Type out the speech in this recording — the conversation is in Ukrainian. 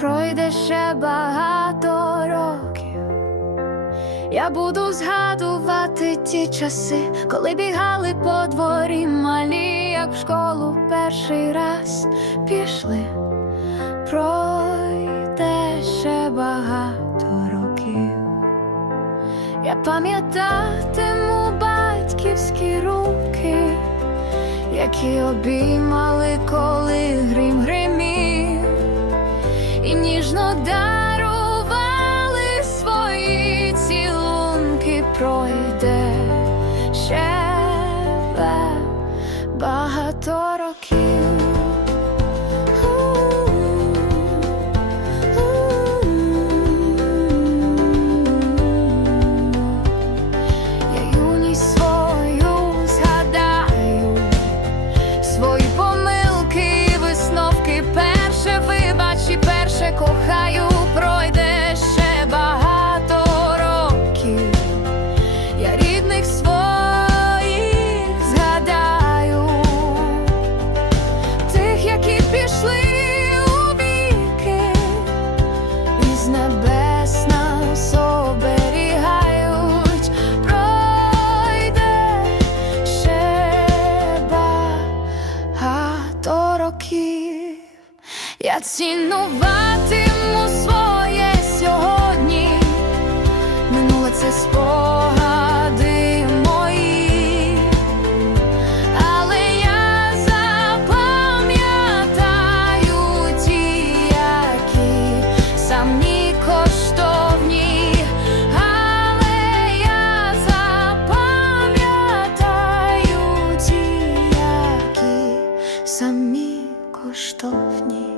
Пройде ще багато років. Я буду згадувати ті часи, коли бігали по дворі малі, як в школу перший раз пішли. Пам'ятатиму батьківські руки, які обіймали, коли грім гримів, і ніжно дарували свої цілунки, пройде ще багато років. Років. Я цінуватиму своє сьогодні, минуле це спогади мої, але я запам'ятаю самі коштовні, але я запам'ятаю Что в ней?